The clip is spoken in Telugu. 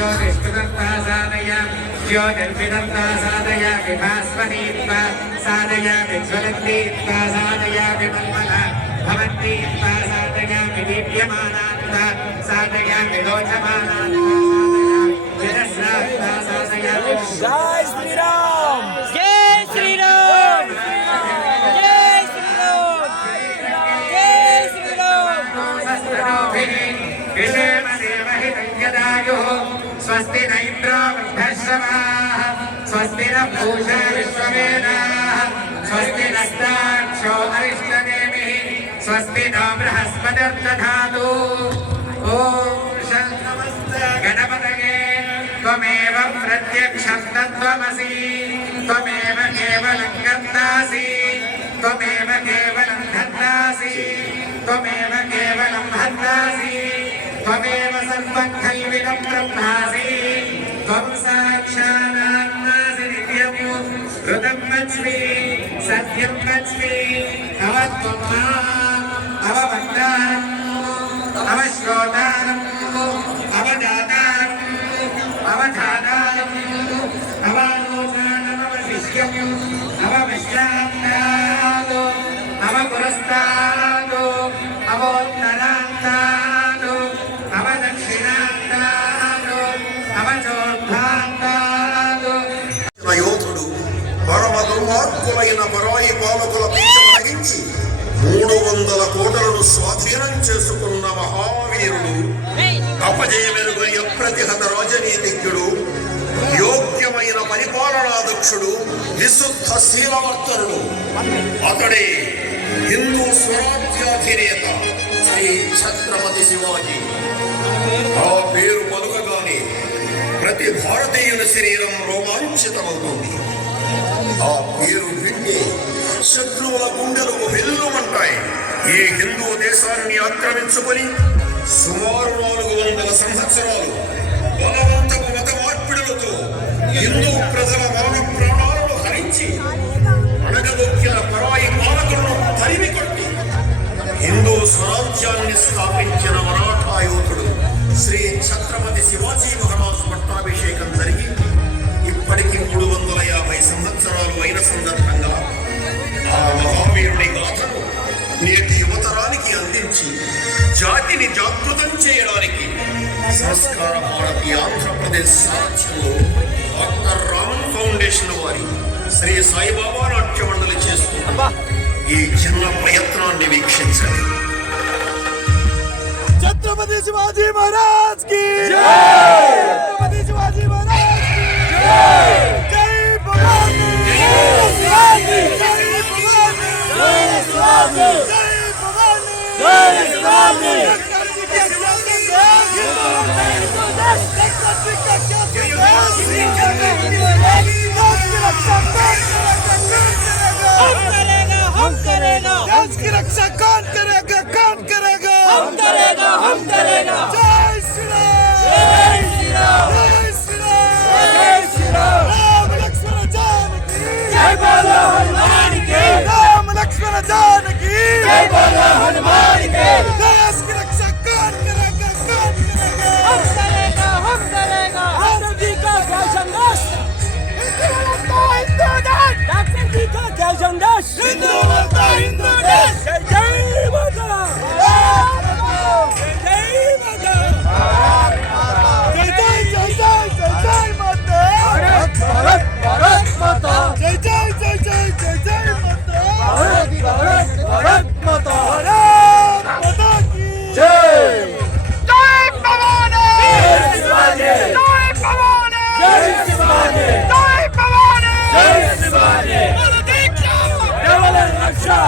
ज्योतिष्कृतन्ता साधयामि ज्योतिर्विदन्ता साधयामि भास्वनीत्वा साधयामि ज्वलन्तीत्वा साधयामि मन्मना भवन्तीत्वा साधयामि दीप्यमानात्वा साधयामि लोचमानात्वा साधयामि विदस्रात्वा साधयामि। जय श्री राम, जय श्री राम, जय श्री राम, जय श्री राम। स्वस्ति न इंद्रो वृद्धश्रवाः स्वस्ति न पूषा विश्ववेदाः स्वस्ति नस्ताक्षो अरिष्टनेमिः स्वस्ति नो बृहस्पतिर्दधातु। ॐ गणपतये त्वमेव प्रत्यक्षं तत्त्वमसि त्वमेव केवलं कर्तासि त्वमेव केवलं धर्तासि त्वमेव केवलं हर्तासि त्वमेव सर्वं खल्विदं ब्रह्मासि त्वं साक्षादात्मासि नित्यं ऋतं वच्मि सत्यं वच्मि अवत्वं माम् अववक्तारम् अवश्रोतारम् अवदातारम् अवधातारम् अवालोचनमवशिष्यम् अवविश्रान्तात् अवपुरस्तात् अवोत्तरान्तात् యోధుడు పరమ దుర్మార్గులైన పరాయి పాలకుల పీఠమగించి 300 కోటలను స్వాధీనం చేసుకున్న మహావీరుడు అపజయమెరుగని అప్రతిహత రాజనీతిజ్ఞుడు యోగ్యమైన పరిపాలనాదక్షుడు విశుద్ధ శీలవర్తనుడు అతడే హిందూ స్వరాజ్యాధినేత శ్రీ ఛత్రపతి శివాజీ. ఆ పేరు పలుకగానే ప్రతి భారతీయుల శరీరం రోమాంచితమవుతుంది. ఆ పేరు వింటే శత్రువుల గుండెలకు వెల్లుమంటాయి. ఈ హిందూ దేశాన్ని ఆక్రమించుకొని సుమారు 400 సంవత్సరాలు బలవంతపు మత మార్పిడులతో హిందూ ప్రజల మరణ ప్రాణాలను హరించి అణగదొక్కిన పరాయి పాలకులను తరిమి కొట్టి హిందూ స్వరాజ్యాన్ని స్థాపించిన మరాఠా యోధుడు శ్రీ ఛత్రపతి శివాజీ మహారాజు పట్టాభిషేకం జరిగి ఇప్పటికి 350 సంవత్సరాలు అయిన సందర్భంగా ఆ మహావీరుడి గాథను నేటి యువతరానికి అందించి జాతిని జాగృతం చేయడానికి సంస్కార భారతి ఆంధ్రప్రదేశ్ సారథ్యంలో డాక్టర్ రామన్ ఫౌండేషన్ వారి శ్రీ సాయిబాబా నాట్య మండలి చేస్తున్న ఈ చిన్న ప్రయత్నాన్ని వీక్షించండి. छत्रपति शिवाजी महाराज की जय, छत्रपति शिवाजी महाराज की जय, जय भवानी, जय शिवाजी, जय भवानी, जय शिवाजी, जय भवानी, जय शिवाजी। हम करेगा, देश की रक्षा कौन करेगा, कौन करेगा, हम करेगा, हम करेगा। जय श्री राम, जय श्री राम, जय श्री राम, जय श्री राम। राम लक्ष्मण जानकी जय बोलो हनुमान की, राम लक्ष्मण जानकी जय बोलो हनुमान की। देश की रक्षा कौन करेगा, कौन करेगा, हम करेगा, हम करेगा। डॉक्टर जी का क्या संदेश, डॉक्टर जी का क्या संदेश, हिंदू माता हिंदू देश। जय जय माता, जय जय माता, जय जय जय जय जय जय माता, भारत भारत भारत माता, जय जय जय जय जय जय माता, भारत भारत भारत माता, भारत माता की जय। जय भवानी, जय शिवाजी, जय भवानी, जय शिवाजी, जय भवानी, जय शिवाजी। केवल रक्षा